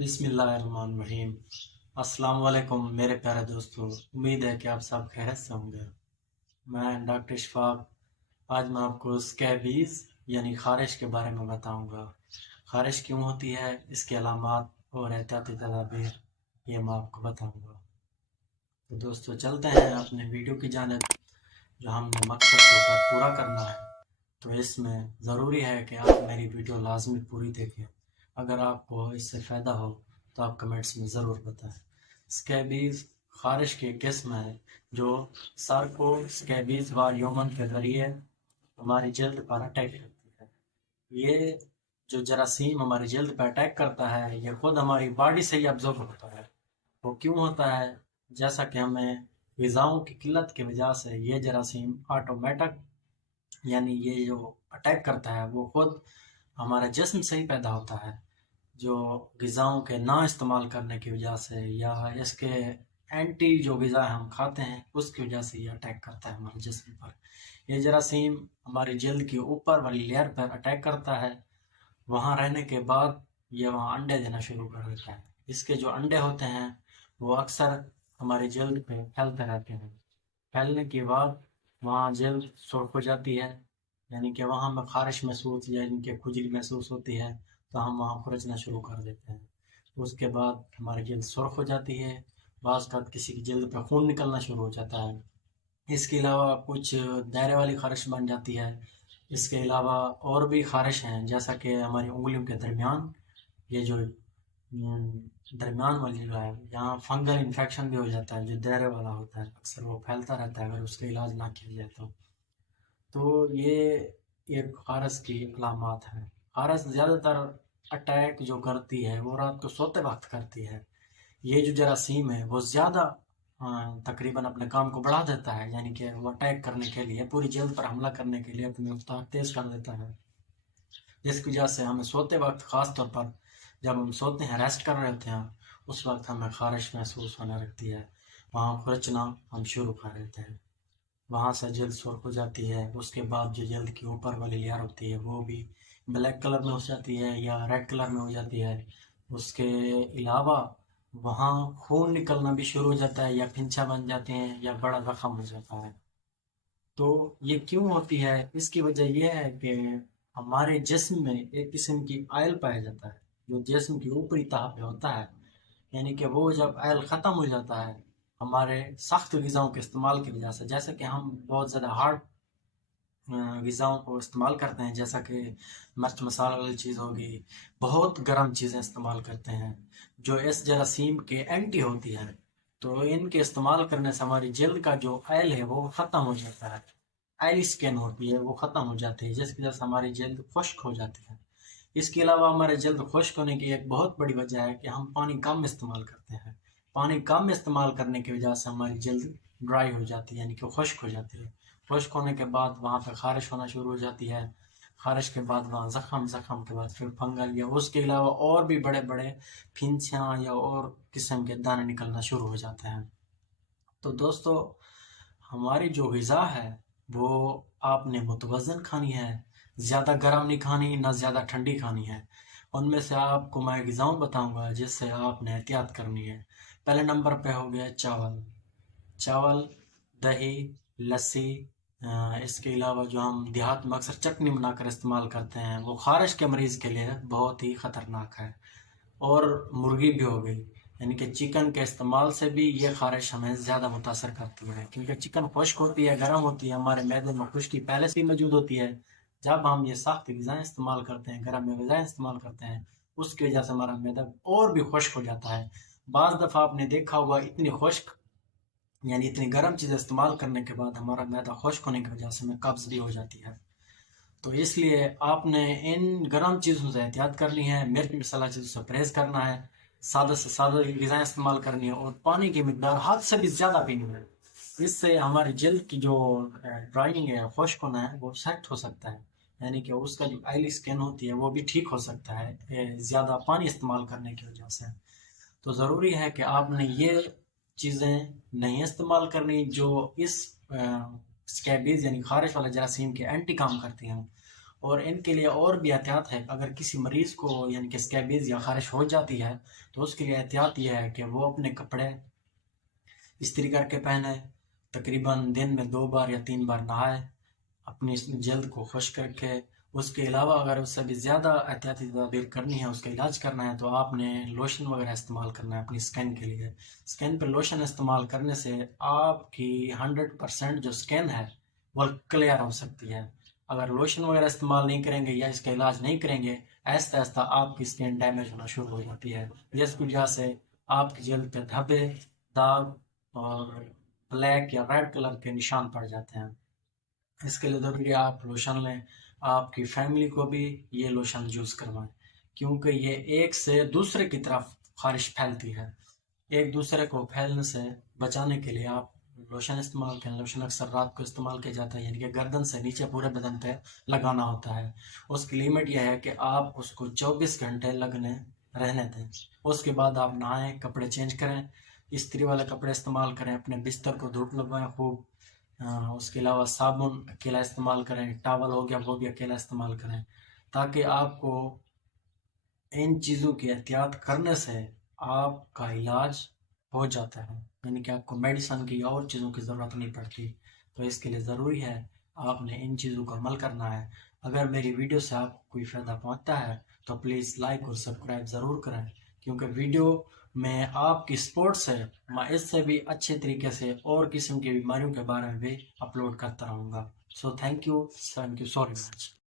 بسم اللہ الرحمن الرحیم۔ السلام علیکم میرے پیارے دوستو، امید ہے کہ آپ سب خیریت سے ہوں گے۔ میں ڈاکٹر اشفاق آج میں آپ کو اسکیبیز یعنی خارش کے بارے میں بتاؤں گا۔ خارش کیوں ہوتی ہے، اس کے علامات اور احتیاطی تدابیر یہ میں آپ کو بتاؤں گا۔ تو دوستو چلتے ہیں اپنے ویڈیو کی جانب، جو ہم نے مقصد کے اوپر پورا کرنا ہے۔ تو اس میں ضروری ہے کہ آپ میری ویڈیو لازمی پوری دیکھیں۔ اگر آپ کو اس سے فائدہ ہو تو آپ کمنٹس میں ضرور بتائیں۔ اسکیبیز خارش کی ایک قسم ہے جو سارکو اسکیبیز واریومن کے ذریعے ہماری جلد پر اٹیک کرتی ہے۔ یہ جو جراثیم ہماری جلد پر اٹیک کرتا ہے یہ خود ہماری باڈی سے ہی ابزرو ہوتا ہے۔ وہ کیوں ہوتا ہے؟ جیسا کہ ہمیں غذاؤں کی قلت کی وجہ سے یہ جراثیم آٹومیٹک یعنی یہ جو اٹیک کرتا ہے وہ خود ہمارے جسم سے ہی پیدا ہوتا ہے، جو غذاؤں کے نہ استعمال کرنے کی وجہ سے یا اس کے اینٹی جو غذا ہم کھاتے ہیں اس کی وجہ سے یہ اٹیک کرتا ہے ہمارے جسم پر۔ یہ جراثیم ہماری جلد کی اوپر والی لیئر پر اٹیک کرتا ہے، وہاں رہنے کے بعد یہ وہاں انڈے دینا شروع کر دیتا ہے۔ اس کے جو انڈے ہوتے ہیں وہ اکثر ہماری جلد پہ پھیلتے رہتے ہیں۔ پھیلنے کے بعد وہاں جلد سرخ ہو جاتی ہے، یعنی کہ وہاں میں خارش محسوس یا ان کے کھجلی محسوس ہوتی ہے تو ہم وہاں کھرچنا شروع کر دیتے ہیں۔ اس کے بعد ہماری جلد سرخ ہو جاتی ہے، بعض اوقات کسی کی جلد پہ خون نکلنا شروع ہو جاتا ہے۔ اس کے علاوہ کچھ دائرے والی خارش بن جاتی ہے۔ اس کے علاوہ اور بھی خارش ہیں، جیسا کہ ہماری انگلیوں کے درمیان یہ جو درمیان والی جو ہے یہاں فنگل انفیکشن بھی ہو جاتا ہے، جو دائرے والا ہوتا ہے، اکثر وہ پھیلتا رہتا ہے اگر اس کا علاج نہ کیا جائے تو یہ ایک خارش کی علامات ہیں۔ خارش زیادہ تر اٹیک جو کرتی ہے وہ رات کو سوتے وقت کرتی ہے۔ یہ جو جراثیم ہے وہ زیادہ تقریباً اپنے کام کو بڑھا دیتا ہے، یعنی کہ وہ اٹیک کرنے کے لیے پوری جلد پر حملہ کرنے کے لیے اپنی رفتار تیز کر دیتا ہے، جس کی وجہ سے ہمیں سوتے وقت خاص طور پر جب ہم سوتے ہیں، ریسٹ کر رہے ہوتے ہیں، اس وقت ہمیں خارش محسوس ہونے لگتی ہے، وہاں کھرچنا ہم شروع کر دیتے ہیں، وہاں سے جلد سرخ ہو جاتی ہے۔ اس کے بعد جو جلد کی اوپر والی لیئر ہوتی ہے وہ بھی بلیک کلر میں ہو جاتی ہے یا ریڈ کلر میں ہو جاتی ہے۔ اس کے علاوہ وہاں خون نکلنا بھی شروع ہو جاتا ہے یا پھنچا بن جاتے ہیں یا بڑا زخم ہو جاتا ہے۔ تو یہ کیوں ہوتی ہے؟ اس کی وجہ یہ ہے کہ ہمارے جسم میں ایک قسم کی آئل پایا جاتا ہے جو جسم کی اوپری تہہ پہ ہوتا ہے، یعنی کہ وہ جب آئل ختم ہو جاتا ہے ہمارے سخت غذاؤں کے استعمال کی وجہ سے، جیسے کہ ہم بہت زیادہ ہارڈ غذاؤں کو استعمال کرتے ہیں، جیسا کہ مرچ مسالہ والی چیز ہوگی، بہت گرم چیزیں استعمال کرتے ہیں جو اس جراثیم کے اینٹی ہوتی ہیں، تو ان کے استعمال کرنے سے ہماری جلد کا جو آئل ہے وہ ختم ہو جاتا ہے، آئلی سکن ہوتی ہے وہ ختم ہو جاتی ہے، جس کی وجہ سے ہماری جلد خشک ہو جاتی ہے۔ اس کے علاوہ ہمارے جلد خشک ہونے کی ایک بہت بڑی وجہ ہے کہ ہم پانی کم استعمال کرتے ہیں۔ پانی کم استعمال کرنے کی وجہ سے ہماری جلد ڈرائی ہو جاتی ہے، یعنی کہ خشک ہو جاتی ہے۔ خشک ہونے کے بعد وہاں پہ خارش ہونا شروع ہو جاتی ہے، خارش کے بعد وہاں زخم کے بعد پھر فنگل یا اس کے علاوہ اور بھی بڑے بڑے پھنسیاں یا اور قسم کے دانے نکلنا شروع ہو جاتے ہیں۔ تو دوستو ہماری جو غذا ہے وہ آپ نے متوازن کھانی ہے، زیادہ گرم نہیں کھانی نہ زیادہ ٹھنڈی کھانی ہے۔ ان میں سے آپ کو میں غذاؤں بتاؤں گا جس سے آپ نے احتیاط کرنی ہے۔ پہلے نمبر پہ ہو گیا چاول، دہی، لسی، اس کے علاوہ جو ہم دیہات میں اکثر چٹنی بنا کر استعمال کرتے ہیں وہ خارش کے مریض کے لیے بہت ہی خطرناک ہے۔ اور مرغی بھی ہو گئی، یعنی کہ چکن کے استعمال سے بھی یہ خارش ہمیں زیادہ متاثر کرتی ہے، کیونکہ چکن خشک ہوتی ہے، گرم ہوتی ہے، ہمارے معدے میں خشکی پہلے سے ہی موجود ہوتی ہے۔ جب ہم یہ سخت غذائیں استعمال کرتے ہیں، گرم غذائیں استعمال کرتے ہیں، اس کی وجہ سے ہمارا معدہ اور بھی خشک ہو جاتا ہے۔ بعض دفعہ آپ نے دیکھا ہوگا اتنی خشک یعنی اتنی گرم چیزیں استعمال کرنے کے بعد ہمارا معدہ خشک ہونے کی وجہ سے ہمیں قبض بھی ہو جاتی ہے۔ تو اس لیے آپ نے ان گرم چیزوں سے احتیاط کرنی ہے، مرچ مسالہ چیزوں سے پرہیز کرنا ہے، سادہ سے سادہ غذائیں استعمال کرنی ہے اور پانی کی مقدار حد سے بھی زیادہ پینی ہے۔ اس سے ہماری جلد کی جو ڈرائنگ ہے، خشک ہونا ہے، وہ سیٹ ہو سکتا ہے، یعنی کہ اس کا جو آئلی سکن ہوتی ہے وہ بھی ٹھیک ہو سکتا ہے زیادہ پانی استعمال کرنے کی وجہ سے۔ تو ضروری ہے کہ آپ نے یہ چیزیں نہیں استعمال کرنی جو اس اسکیبیز یعنی خارش والا جراثیم کے اینٹی کام کرتی ہیں۔ اور ان کے لیے اور بھی احتیاط ہے، اگر کسی مریض کو یعنی کہ اسکیبیز یا خارش ہو جاتی ہے تو اس کے لیے احتیاط یہ ہے کہ وہ اپنے کپڑے استری کر کے پہنے، تقریباً دن میں 2 بار یا 3 بار نہائے، اپنی جلد کو خشک رکھے۔ اس کے علاوہ اگر اس سے بھی زیادہ احتیاطی تدابیر کرنی ہے، اس کا علاج کرنا ہے، تو آپ نے لوشن وغیرہ استعمال کرنا ہے اپنی سکن کے لیے۔ سکن پہ لوشن استعمال کرنے سے آپ کی 100% جو سکن ہے وہ کلیئر ہو سکتی ہے۔ اگر لوشن وغیرہ استعمال نہیں کریں گے یا اس کا علاج نہیں کریں گے، آہستہ آہستہ آپ کی سکن ڈیمیج ہونا شروع ہو جاتی ہے، جس کی وجہ سے آپ کی جلد پہ دھبے، داغ اور بلیک یا ریڈ کلر کے نشان پڑ جاتے ہیں۔ اس کے لیے ضروری ہے آپ لوشن لیں، آپ کی فیملی کو بھی یہ لوشن یوز کروائیں، کیونکہ یہ ایک سے دوسرے کی طرف خارش پھیلتی ہے۔ ایک دوسرے کو پھیلنے سے بچانے کے لیے آپ لوشن استعمال کریں۔ لوشن اکثر رات کو استعمال کیا جاتا ہے، یعنی کہ گردن سے نیچے پورے بدن پہ لگانا ہوتا ہے۔ اس کی لیمٹ یہ ہے کہ آپ اس کو 24 گھنٹے رہنے دیں۔ اس کے بعد آپ نہائیں، کپڑے چینج کریں، استری والے کپڑے استعمال کریں، اپنے بستر کو دھوپ لگوائیں خوب۔ اس کے علاوہ صابن اکیلا استعمال کریں، ٹاول ہو گیا وہ بھی اکیلا استعمال کریں، تاکہ آپ کو ان چیزوں کی احتیاط کرنے سے آپ کا علاج ہو جاتا ہے، یعنی کہ آپ کو میڈیسن کی اور چیزوں کی ضرورت نہیں پڑتی۔ تو اس کے لیے ضروری ہے آپ نے ان چیزوں کا عمل کرنا ہے۔ اگر میری ویڈیو سے آپ کو کوئی فائدہ پہنچتا ہے تو پلیز لائک اور سبسکرائب ضرور کریں، کیونکہ ویڈیو میں آپ کی سپورٹ سے میں اس سے بھی اچھے طریقے سے اور قسم کی بیماریوں کے بارے میں بھی اپلوڈ کرتا رہوں گا۔ So thank you so very much.